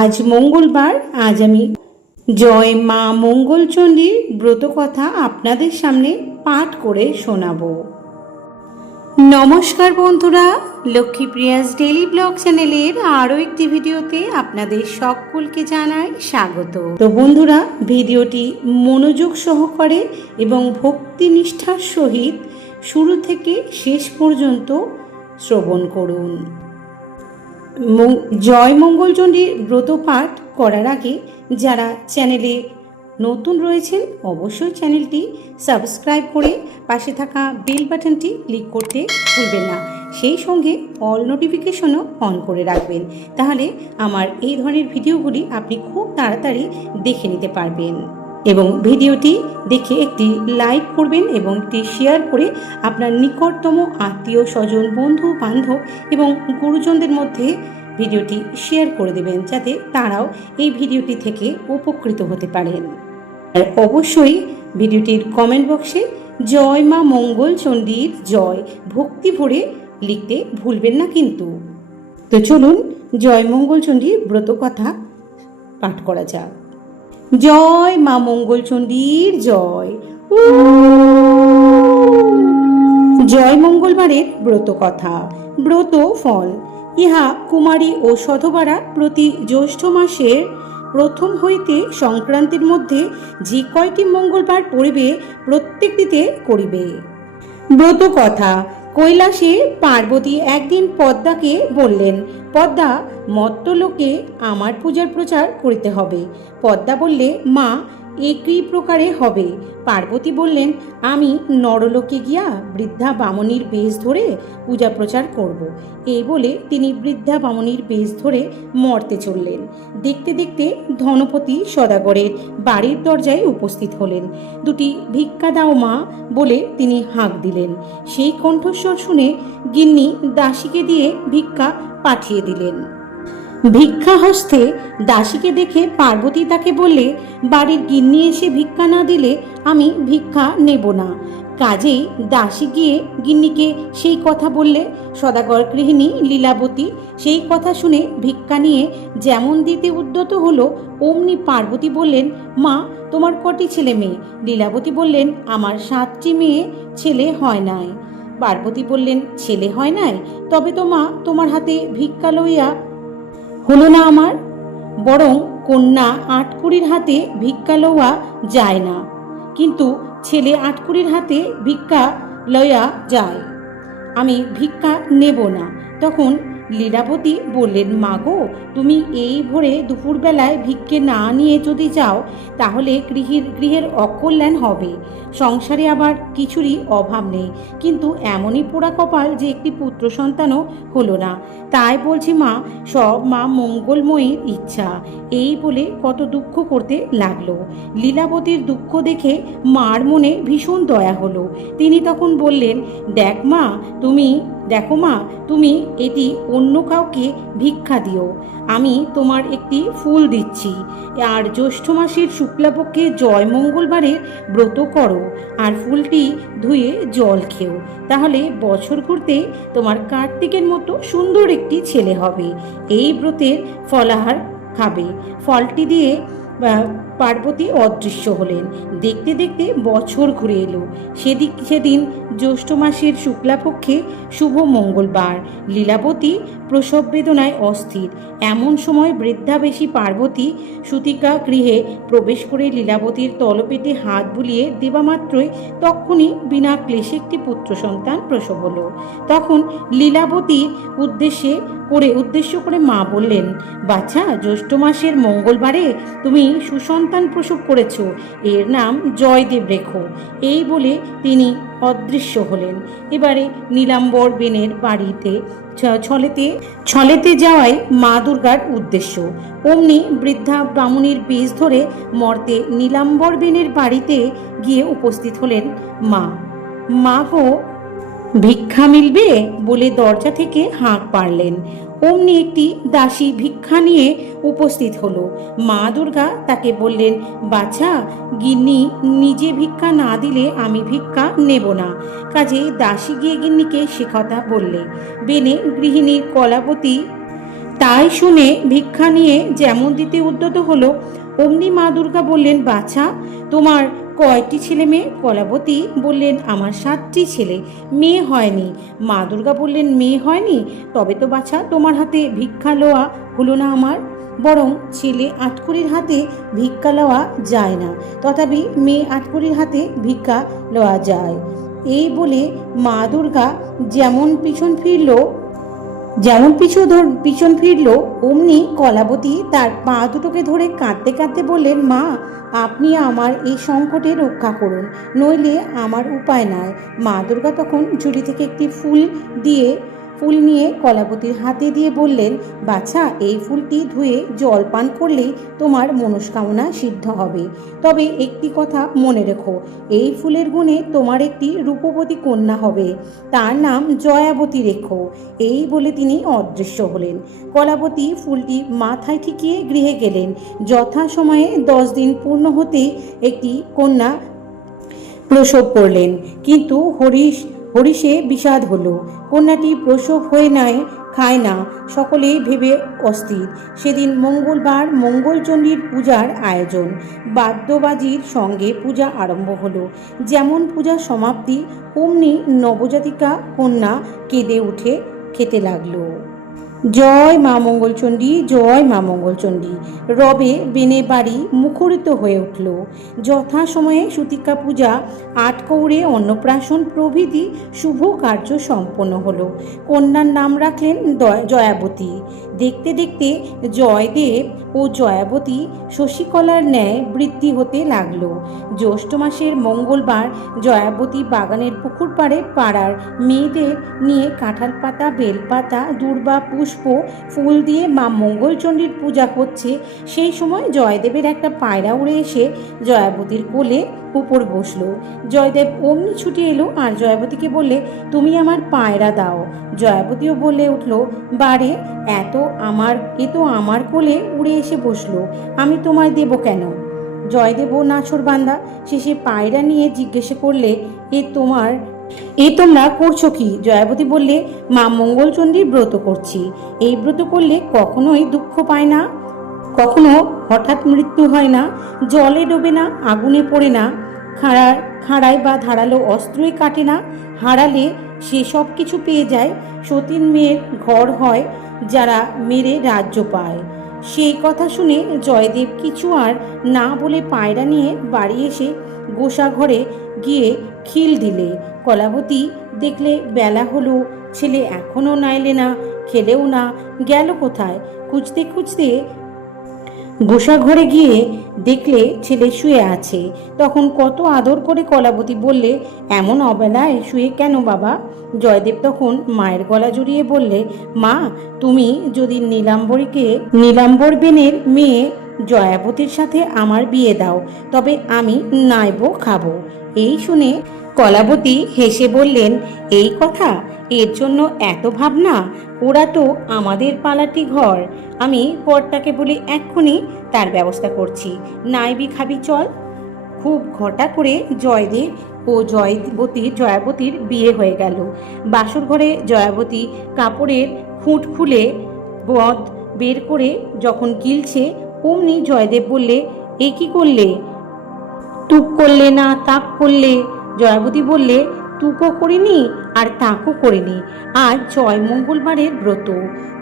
আজ মঙ্গলবার, আজ আমি জয় মা মঙ্গলচণ্ডীর ব্রত কথা আপনাদের সামনে পাঠ করে শোনাবো। নমস্কার বন্ধুরা, লক্ষ্মীপ্রিয়াস ডেলি ব্লগ চ্যানেলের আরও একটি ভিডিওতে আপনাদের সকলকে জানাই স্বাগত। তো বন্ধুরা, ভিডিওটি মনোযোগ সহকারে এবং ভক্তি নিষ্ঠার সহিত শুরু থেকে শেষ পর্যন্ত শ্রবণ করুন। জয় মঙ্গলচণ্ডীর ব্রত পাঠ করার আগে যারা চ্যানেলে নতুন রয়েছেন, অবশ্যই চ্যানেলটি সাবস্ক্রাইব করে পাশে থাকা বেল বাটনটি ক্লিক করতে ভুলবেন না। সেই সঙ্গে অল নোটিফিকেশনও অন করে রাখবেন। তাহলে আমার এই ধরনের ভিডিওগুলি আপনি খুব তাড়াতাড়ি দেখে নিতে পারবেন। এবং ভিডিওটি দেখে একটি লাইক করবেন এবং একটি শেয়ার করে আপনার নিকটতম আত্মীয় স্বজন, বন্ধু, বান্ধব এবং গুরুজনদের মধ্যে ভিডিওটি শেয়ার করে দেবেন যাতে তারাও এই ভিডিওটি থেকে উপকৃত হতে পারেন। আর অবশ্যই ভিডিওটির কমেন্ট বক্সে জয় মা মঙ্গল চণ্ডীর জয় ভক্তি ভরে লিখতে ভুলবেন না কিন্তু। তো চলুন জয় মঙ্গল চণ্ডীর ব্রত কথা পাঠ করা যাক। জয় মা মঙ্গলচণ্ডীর জয়। জয় মঙ্গলবারের ব্রত কথা, ব্রত ফল। ইহা কুমারী ও সধবারা প্রতি জ্যৈষ্ঠ মাসের প্রথম হইতে সংক্রান্তির মধ্যে যে কয়টি মঙ্গলবার পড়িবে প্রত্যেকটিতে করিবে। ব্রত কথা কৈলাসে পার্বতী একদিন পদ্মাকে বললেন, পদ্মা, মত্তলোকে আমার পূজার প্রচার করিতে হবে। পদ্মা বললে, মা একই প্রকারে হবে। পার্বতী বললেন, আমি নরলোকে গিয়া বৃদ্ধা বামনির বেশ ধরে পূজা প্রচার করব। এই বলে তিনি বৃদ্ধা বামনির বেশ ধরে মরতে চললেন। দেখতে দেখতে ধনপতি সদাগরের বাড়ির দরজায় উপস্থিত হলেন। দুটি ভিক্ষা দাও মা বলে তিনি হাঁক দিলেন। সেই কণ্ঠস্বর শুনে গিন্নি দাসীকে দিয়ে ভিক্ষা পাঠিয়ে দিলেন। ভিক্ষা হস্তে দাসীকে দেখে পার্বতী তাকে বললে, বাড়ির গিন্নি এসে ভিক্ষা না দিলে আমি ভিক্ষা নেব না। কাজেই দাসী গিয়ে গিন্নিকে সেই কথা বললে। সদাগর গৃহিণী লীলাবতী সেই কথা শুনে ভিক্ষা নিয়ে যেমন দিতে উদ্যত হলো, অমনি পার্বতী বললেন, মা, তোমার কটি ছেলে মেয়ে? লীলাবতী বললেন, আমার সাতটি মেয়ে ছেলে হয় নাই। পার্বতী বললেন, ছেলে হয় নাই? তবে তো মা, তোমার হাতে ভিক্ষা লইয়া হলো না আমার? বরং কন্যা আটকুড়ির হাতে ভিক্ষা লওয়া যায় না। কিন্তু ছেলে আটকুড়ির হাতে ভিক্ষা লয়া যায়। আমি ভিক্ষা নেব না। তখন লীলাবতী বললেন, মা গো, তুমি এই ভোরে দুপুরবেলায় ভিক্ষে না নিয়ে যদি যাও, তাহলে গৃহের গৃহের অকল্যাণ হবে। সংসারে আবার কিছুরই অভাব নেই। কিন্তু এমনই পোড়া কপাল যে একটি পুত্র সন্তানও হলো না। তাই বলছি, মা, সব মা মঙ্গলময়ীর ইচ্ছা। এই বলে কত দুঃখ করতে লাগল। লীলাবতীর দুঃখ দেখে মার মনে ভীষণ দয়া হলো। তিনি তখন বললেন, দেখ মা, তুমি দেখো মা, তুমি এটি অন্য কাউকে ভিক্ষা দিও। আমি তোমার একটি ফুল দিচ্ছি। আর জ্যৈষ্ঠ মাসের শুক্লাপক্ষে জয় মঙ্গলবারের ব্রত করো আর ফুলটি ধুয়ে জল খেও। তাহলে বছর ঘুরতে তোমার কার্তিকের মতো সুন্দর একটি ছেলে হবে। এই ব্রতের ফলাহার খাবে। ফলটি দিয়ে পার্বতী অদৃশ্য হলেন। দেখতে দেখতে বছর ঘুরে এলো। সেদিক সেদিন জ্যৈষ্ঠ মাসের শুক্লাপক্ষে শুভ মঙ্গলবার। লীলাবতী প্রসব বেদনায় অস্থির। এমন সময় বৃদ্ধাবেশী পার্বতী সুতিকা গৃহে প্রবেশ করে লীলাবতীর তলপেটে হাত বুলিয়ে দেবামাত্রই তখনই বিনা ক্লেশে একটি পুত্র সন্তান প্রসব হলো। তখন লীলাবতীর উদ্দেশ্যে করে উদ্দেশ্য করে মা বললেন বাচ্চা জ্যৈষ্ঠ মাসের মঙ্গলবারে তুমি সুসন্তান প্রসব করেছ। এর নাম জয়দেব রেখো। এই বলে তিনি অদৃশ্য হলেন। এবারে নীলাম্বর বেনের বাড়িতে ছলেতে ছলেতে যাওয়াই মা দুর্গার উদ্দেশ্য। অমনি বৃদ্ধা ব্রাহ্মণীর বেশ ধরে মর্তে নীলাম্বর বেনের বাড়িতে গিয়ে উপস্থিত হলেন মা। মা গো ভিক্ষা মিলবে বলে দরজা থেকে হাঁক পারলেন অমনি একটি দাসী ভিক্ষা নিয়ে উপস্থিত হলো। মা দুর্গা তাকে বললেন, বাছা, গিন্নি, নিজে ভিক্ষা না দিলে আমি ভিক্ষা নেব না। কাজে দাসী গিয়ে গিন্নিকে সে কথা বললে। বেনে গৃহিণীর কলাবতী তাই শুনে ভিক্ষা নিয়ে যেমন দিতে উদ্যত হলো অমনি মা দুর্গা বললেন, বাছা, তোমার কয়টি ছেলে মেয়ে? কলাবতী বললেন, আমার সাতটি ছেলে, মেয়ে হয়নি। মা দুর্গা বললেন, মেয়ে হয়নি? তবে তো বাছা, তোমার হাতে ভিক্ষা লওয়া হলো না আমার। বরং ছেলে আটকুরির হাতে ভিক্ষা লওয়া যায় না, তথাপি মেয়ে আটকুরির হাতে ভিক্ষা লওয়া যায়। এই বলে মা দুর্গা যেমন পিছন ফিরল যেমন পিছু ধর, পিছন ফিরল, অমনি কলাবতী তার পা দুটোকে ধরে কাঁদতে কাঁদতে বললেন, মা, আপনি আমার এই সংকটে রক্ষা করুন, নইলে আমার উপায় নাই। মা দুর্গা তখন ঝুড়ি থেকে একটি ফুল দিয়ে ফুল নিয়ে কলাবতীর হাতে দিয়ে বললেন, বাছা, এই ফুলটি ধুয়ে জল পান করলেই তোমার মনস্কামনা সিদ্ধ হবে। তবে একটি কথা মনে রেখো, এই ফুলের গুণে তোমার একটি রূপবতী কন্যা হবে। তার নাম জয়াবতী রেখো। এই বলে তিনি অদৃশ্য হলেন। কলাবতী ফুলটি মাথায় ঠিকিয়ে গৃহে গেলেন। যথাসময়ে দশ দিন পূর্ণ হতেই একটি কন্যা প্রসব করলেন। কিন্তু হরিশ হরিষে বিষাদ হলো। কন্যাটি প্রসব হয়ে নাই, খায় না, সকলেই ভেবে অস্থির। সেদিন মঙ্গলবার মঙ্গলচণ্ডীর পূজার আয়োজন। বাদ্যবাজির সঙ্গে পূজা আরম্ভ হলো। যেমন পূজা সমাপ্তি, অমনি নবজাতিকা কন্যা কেঁদে উঠে খেতে লাগল। জয় মা মঙ্গলচণ্ডী, জয় মা মঙ্গলচণ্ডী। রবে বেনে বাড়ি মুখরিত হয়ে উঠল। যথাসময়ে সুতিকা পূজা আটকৌড়ে অন্নপ্রাশন প্রভৃতি শুভ কার্য সম্পন্ন হলো। কন্যার নাম রাখলেন জয়াবতী। দেখতে দেখতে জয়দেব ও জয়াবতী শশীকলার ন্যায় বৃদ্ধি হতে লাগল। জ্যৈষ্ঠ মাসের মঙ্গলবার জয়াবতী বাগানের পুকুর পাড়ে পাড়ার মেয়েদের নিয়ে কাঁঠাল পাতা বেলপাতা দূর্বা পুষ্প ফুল দিয়ে মা মঙ্গলচণ্ডীর পূজা করছে, সেই সময় জয়দেবের একটা পায়রা উড়ে এসে জয়াবতীর কোলে উপর বসল। জয়দেব অমনি ছুটে এলো আর জয়াবতীকে বললে, তুমি আমার পায়রা দাও। জয়াবতীও বলে উঠল, বারে, এত আমার, এ তো আমার কোলে উড়ে এসে বসল, আমি তোমায় দেব কেন? জয়দেব ও নাছর বান্দা শেষে পায়রা নিয়ে জিজ্ঞেস করলে, এ তোমার এ তোমরা করছ কি? জয়াবতী বললে, মা মঙ্গলচণ্ডীর ব্রত করছি। এই ব্রত করলে কখনোই দুঃখ পায় না, কখনো হঠাৎ মৃত্যু হয় না, জলে ডোবে না, আগুনে পড়ে না খাড়ার খাড়ায় বা ধারালো অস্ত্রই কাটে না, হারালে সে সব কিছু পেয়ে যায়, সতীন মেয়ের ঘর হয়, যারা মেরে রাজ্য পায়। সেই কথা শুনে জয়দেব কিছু আর না বলে পায়রা নিয়ে বাড়ি এসে গোসা ঘরে গিয়ে খিল দিলে। কলাবতী দেখলে বেলা হলো, ছেলে এখনও নাইলে না, খেলেও না, গেল কোথায়? খুঁজতে খুঁজতে গোসা ঘরে গিয়ে দেখলে ছেলে শুয়ে আছে। তখন কত আদর করে কলাবতী বললে, এমন অবেলায় শুয়ে কেন বাবা? জয়দেব তখন মায়ের গলা জড়িয়ে বললে, মা, তুমি যদি নীলাম্বরীকে নীলাম্বর বেনের মেয়ে জয়াবতীর সাথে আমার বিয়ে দাও, তবে আমি নাইব খাব। এই শুনে কলাবতী হেসে বললেন, এই কথা? এর জন্য এত ভাবনা? ওরা তো আমাদের পালাটি ঘর। আমি কর্তাকে বলি এক্ষুনি তার ব্যবস্থা করছি। নাইবি খাবি চল। খুব ঘটা করে জয়দেব ও জয়বতীর, জয়াবতীর বিয়ে হয়ে গেল। বাসর ঘরে জয়াবতী কাপড়ের খুঁট খুলে বদ বের করে যখন গিলছে, অমনি জয়দেব বললে, এ কি করলে? তুক করলে না, তাক করলে। জয়াবতী বললে, তুকও করিনি আর তাকও করিনি। আর জয় মঙ্গলবারের ব্রত।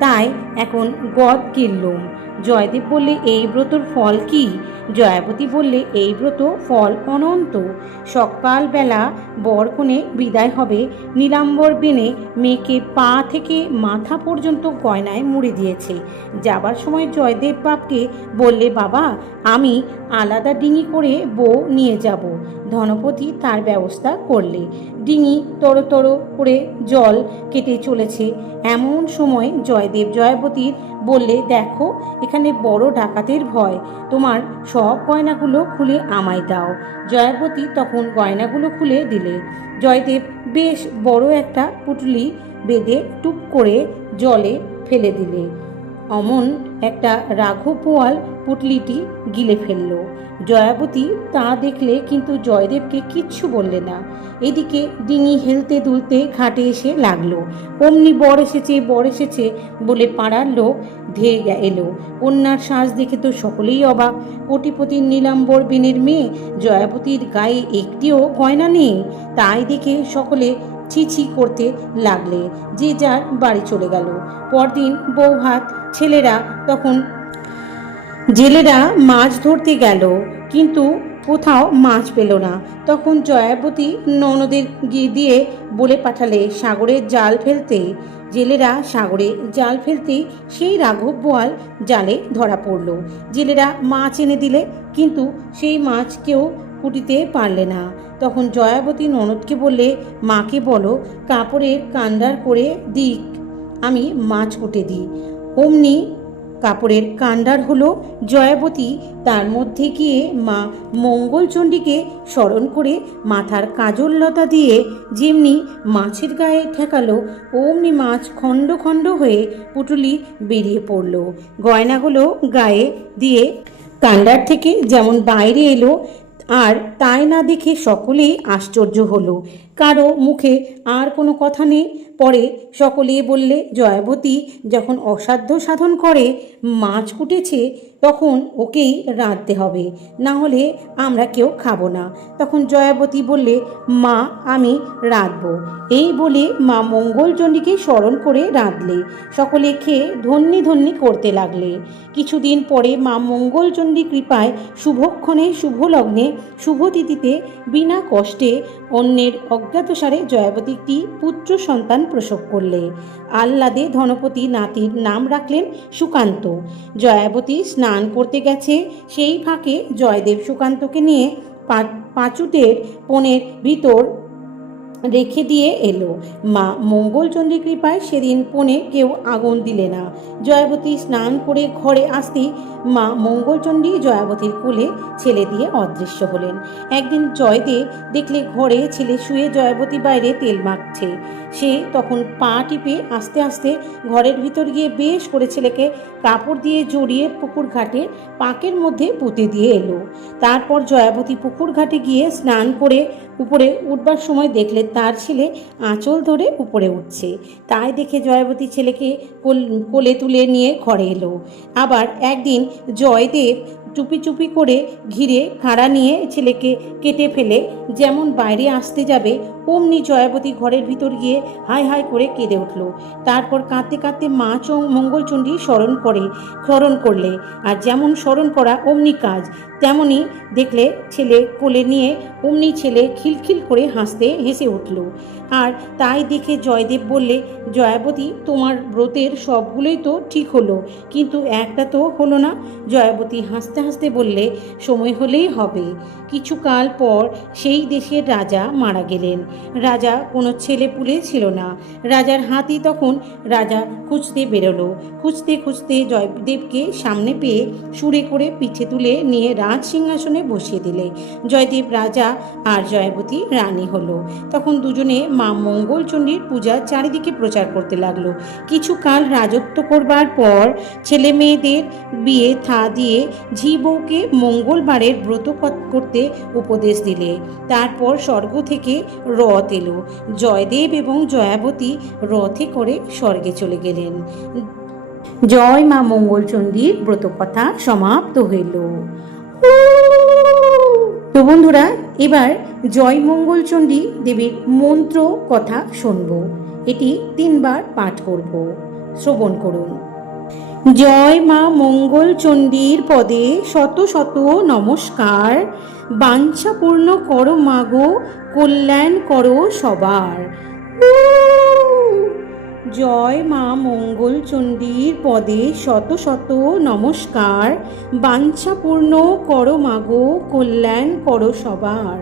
তাই এখন গদ কিনলুম। জয়দেব বললে, এই ব্রতর ফল কি? জয়াবতী বললে, এই ব্রত ফল অনন্ত। সকালবেলা বরকনে বিদায় হবে। নীলাম্বর বেনে মেয়েকে পা থেকে মাথা পর্যন্ত গয়নায় মুড়ে দিয়েছে। যাবার সময় জয়দেব বাপকে বললে, বাবা, আমি আলাদা ডিঙি করে বউ নিয়ে যাব। ধনপতি তার ব্যবস্থা করলে। ডিঙি তড়ো করে জল কেটে চলেছে। এমন সময় জয়দেব জয়াবতীর বললে, দেখো, এখানে বড় ডাকাতের ভয়। তোমার সব গয়নাগুলো খুলে আমায় দাও। জয়াবতী তখন গয়নাগুলো খুলে দিলে। জয়দেব বেশ বড় একটা পুটলি বেঁধে টুপ করে জলে ফেলে দিলে। অমন একটা রাঘব পোয়াল পুটলিটি গিলে ফেলল। জয়াবতী তা দেখলে কিন্তু জয়দেবকে কিচ্ছু বললে না। এদিকে ডিঙি হেলতে দুলতে ঘাটে এসে লাগল। অমনি বর এসেছে বর এসেছে বলে পাড়ার লোক ধেয়ে এলো। কন্যার সাজ দেখে তো সকলেই অবাক। কোটিপতির নীলাম্বর বেনের মেয়ে জয়াবতীর গায়ে একটিও গয়না নেই। তাই দেখে সকলে ছিছি করতে লাগলে। যে যার বাড়ি চলে গেল। পরদিন বৌভাত ছেলেরা তখন জেলেরা মাছ ধরতে গেল, কিন্তু কোথাও মাছ পেল না। তখন জয়াবতী ননদের গিয়ে দিয়ে বলে পাঠালে সাগরের জাল ফেলতে। জেলেরা সাগরে জাল ফেলতে সেই রাঘব বোয়াল জালে ধরা পড়ল। জেলেরা মাছ এনে দিলে, কিন্তু সেই মাছ কেউ কুটিতে পারলে না। তখন জয়াবতী ননদকে বললে, মাকে বলো কাপড়ের কান্ডার করে দিক, আমি মাছ কুটে দিই। অমনি কাপড়ের কাণ্ডার হলো জয়াবতী। তার মধ্যে গিয়ে মা মঙ্গলচণ্ডীকে স্মরণ করে মাথার কাজল লতা দিয়ে যেমনি মাছের গায়ে ঠেকালো, অমনি মাছ খণ্ড খণ্ড হয়ে পুটুলি বেরিয়ে পড়ল। গয়নাগুলো গায়ে দিয়ে কাণ্ডার থেকে যেমন বাইরে এলো, আর তাই না দেখে সকলেই আশ্চর্য হলো। কারও মুখে আর কোনো কথা নেই পরে সকলে বললে, জয়াবতী, যখন অসাধ্য সাধন করে, মাছ কুটেছে, তখন ওকেই রাঁধতে হবে। না হলে আমরা কেউ খাব না। তখন জয়াবতী বললে, মা, আমি রাঁধবো। এই বলে মা মঙ্গলচণ্ডীকে স্মরণ করে রাঁধলে। সকলে খেয়ে ধন্যি ধন্যি করতে লাগলে। কিছুদিন পরে মা মঙ্গলচণ্ডী কৃপায় শুভক্ষণে শুভ লগ্নে শুভ তিথিতে বিনা কষ্টে অন্যের অজ্ঞাতসারে জয়াবতী একটি পুত্র সন্তান প্রসব করলে। আহ্লাদে ধনপতি নাতির নাম রাখলেন সুকান্ত। জয়াবতী স্নান করতে গেছে, সেই ফাঁকে জয়দেব সুকান্তকে নিয়ে পাঁচুটের পনেরো ভিতর রেখে দিয়ে এলো। মা মঙ্গলচন্দ্রী কৃপায় সেদিন পনে কেউ আগুন দিলে না। জয়াবতী স্নান করে ঘরে আসতেই মা মঙ্গলচন্ডী জয়াবতীর কোলে ছেলে দিয়ে অদৃশ্য হলেন। একদিন জয়দেব দেখলে ঘরে ছেলে শুয়ে জয়াবতী বাইরে তেল মাখছে। সে তখন পা টিপে আস্তে আস্তে ঘরের ভিতর গিয়ে বেশ করে ছেলেকে কাপড় দিয়ে জড়িয়ে পুকুর ঘাটে পাকের মধ্যে পুঁতে দিয়ে এলো। তারপর জয়াবতী পুকুর ঘাটে গিয়ে স্নান করে উপরে উঠবার সময় দেখলে তার ছেলে আঁচল ধরে উপরে উঠছে। তাই দেখে জয়াবতী ছেলেকে কোল- কোলে তুলে নিয়ে ঘরে এলো। আবার একদিন জয়দেব চুপি চুপি করে ঘিরে খাড়া নিয়ে ছেলেকে কেটে ফেলে, যেমন বাইরে আসতে যাবে, অমনি জয়াবতী ঘরের ভিতর গিয়ে হাই হাই করে কেঁদে উঠল। তারপর কাঁদতে কাঁদতে মা চৌ, মঙ্গলচণ্ডী স্মরণ করে, স্মরণ করলে, আর যেমন স্মরণ করা অমনি কাজ, তেমনি দেখলে ছেলে কোলে নিয়ে অমনি ছেলে খিলখিল করে হাসতে হেসে উঠল। আর তাই দেখে জয়দেব বললে, জয়াবতী, তোমার ব্রতের সবগুলোই তো ঠিক হলো, কিন্তু একটা তো হলো না। জয়াবতী হাসতে হাসতে বললে, সময় হলেই হবে। কিছুকাল পর সেই দেশের রাজা মারা গেলেন। রাজা কোনো ছেলে পুলে ছিল না। রাজার হাতি তখন রাজা খুঁজতে বেরোলো। খুঁজতে খুঁজতে জয়দেবকে সামনে পেয়ে সুরে করে পিঠে তুলে নিয়ে রাজ সিংহাসনে বসিয়ে দিলে। জয়দেব রাজা আর জয়বতী রানী হলো। তখন দুজনে মা মঙ্গলচণ্ডীর পূজা চারিদিকে প্রচার করতে লাগল। কিছু কাল রাজত্ব করবার পর ছেলে মেয়েদের বিয়ে থা দিয়ে ঝি বউকে মঙ্গলবারের ব্রত কর- করতে উপদেশ দিলে। তারপর স্বর্গ থেকে রথ এলো। জয়দেব এবং জয়াবতী রথে করে স্বর্গে চলে গেলেন। জয় মা মঙ্গলচণ্ডীর ব্রতকথা সমাপ্ত হইল। তো বন্ধুরা, এবার জয় মঙ্গলচণ্ডী দেবীর মন্ত্র কথা শুনব। এটি তিনবার পাঠ করব। শ্রবণ করুন। জয় মা মঙ্গলচণ্ডীর পদে শত শত নমস্কার। বাঞ্ছা পূর্ণ করো মাগো কল্যাণ করো সবার। জয় মা মঙ্গলচণ্ডীর পদে শত শত নমস্কার। বাঞ্ছা পূর্ণ করো মাগো কল্যাণ করো সবার।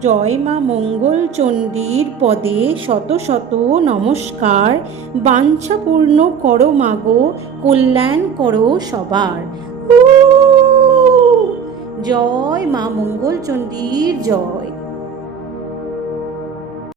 জয় মা মঙ্গলচণ্ডীর পদে শত শত নমস্কার। বাঞ্ছাপূর্ণ করো মাগো, কল্যাণ করো সবার। জয় মা মঙ্গলচণ্ডীর জয়।